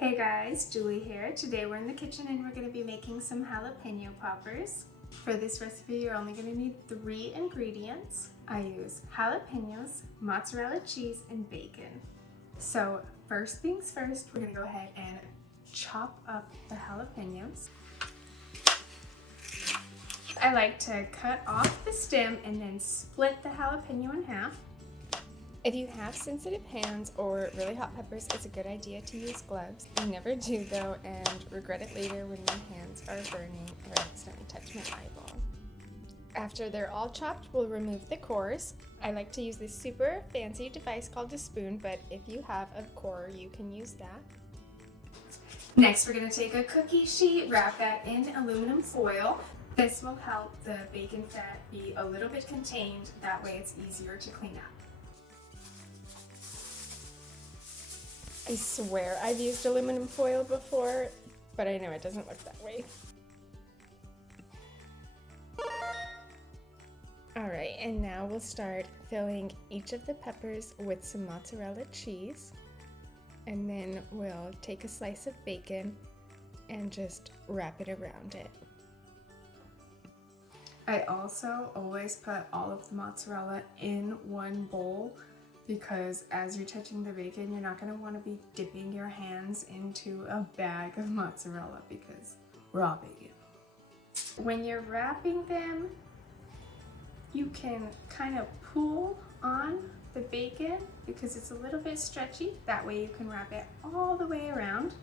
Hey guys, Julie here. Today we're in the kitchen and we're going to be making some jalapeno poppers. For this recipe, you're only going to need 3 ingredients. I use jalapeños, mozzarella cheese, and bacon. So first things first, we're going to go ahead and chop up the jalapeños. I like to cut off the stem and then split the jalapeno in half. If you have sensitive hands or really hot peppers, it's a good idea to use gloves. I never do though, and regret it later when my hands are burning or accidentally touch my eyeball. After they're all chopped, we'll remove the cores. I like to use this super fancy device called a spoon, but if you have a core, you can use that. Next, we're going to take a cookie sheet, wrap that in aluminum foil. This will help the bacon fat be a little bit contained, that way it's easier to clean up. I swear I've used aluminum foil before, but I know it doesn't look that way. Alright, and now we'll start filling each of the peppers with some mozzarella cheese. And then we'll take a slice of bacon and just wrap it around it. I also always put all of the mozzarella in one bowl, because as you're touching the bacon, you're not going to want to be dipping your hands into a bag of mozzarella because raw bacon. When you're wrapping them, you can kind of pull on the bacon because it's a little bit stretchy. That way you can wrap it all the way around.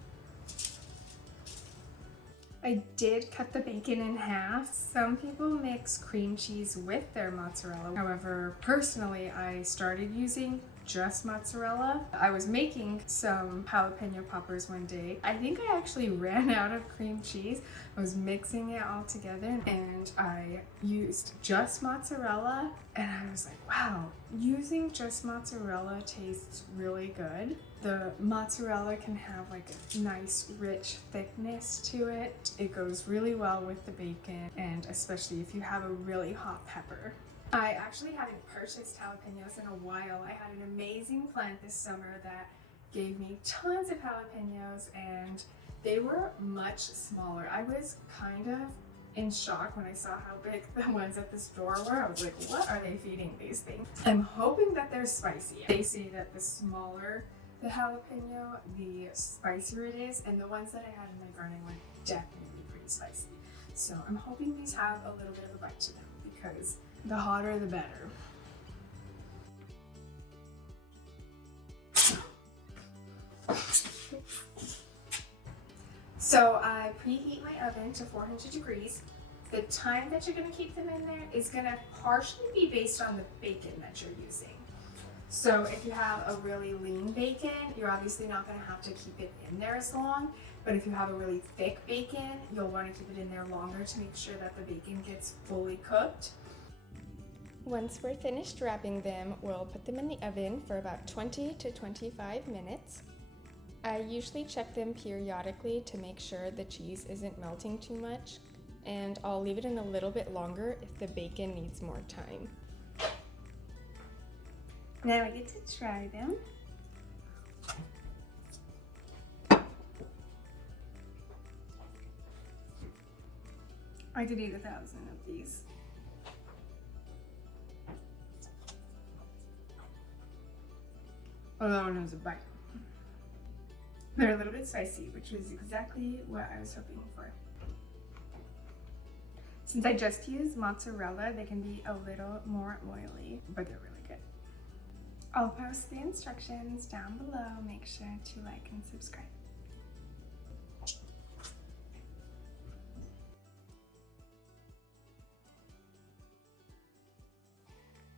I did cut the bacon in half. Some people mix cream cheese with their mozzarella. However, personally, I started using just mozzarella. I was making some jalapeno poppers one day. I think I actually ran out of cream cheese. I was mixing it all together and I used just mozzarella, and I was like, wow, using just mozzarella tastes really good. The mozzarella can have like a nice rich thickness to it. It goes really well with the bacon, and especially if you have a really hot pepper. I actually haven't purchased jalapenos in a while. I had an amazing plant this summer that gave me tons of jalapenos, and they were much smaller. I was kind of in shock when I saw how big the ones at the store were. I was like, what are they feeding these things? I'm hoping that they're spicy. They say that the smaller the jalapeno, the spicier it is, and the ones that I had in my garden were definitely pretty spicy. So I'm hoping these have a little bit of a bite to them, because the hotter the better. So I preheat my oven to 400 degrees. The time that you're going to keep them in there is going to partially be based on the bacon that you're using. So if you have a really lean bacon, you're obviously not going to have to keep it in there as long. But if you have a really thick bacon, you'll want to keep it in there longer to make sure that the bacon gets fully cooked. Once we're finished wrapping them, we'll put them in the oven for about 20 to 25 minutes. I usually check them periodically to make sure the cheese isn't melting too much, and I'll leave it in a little bit longer if the bacon needs more time. Now I get to try them. I could eat 1,000 of these. Although one was a bite. They're a little bit spicy, which was exactly what I was hoping for. Since I just used mozzarella, they can be a little more oily, but they're really good. I'll post the instructions down below. Make sure to like and subscribe.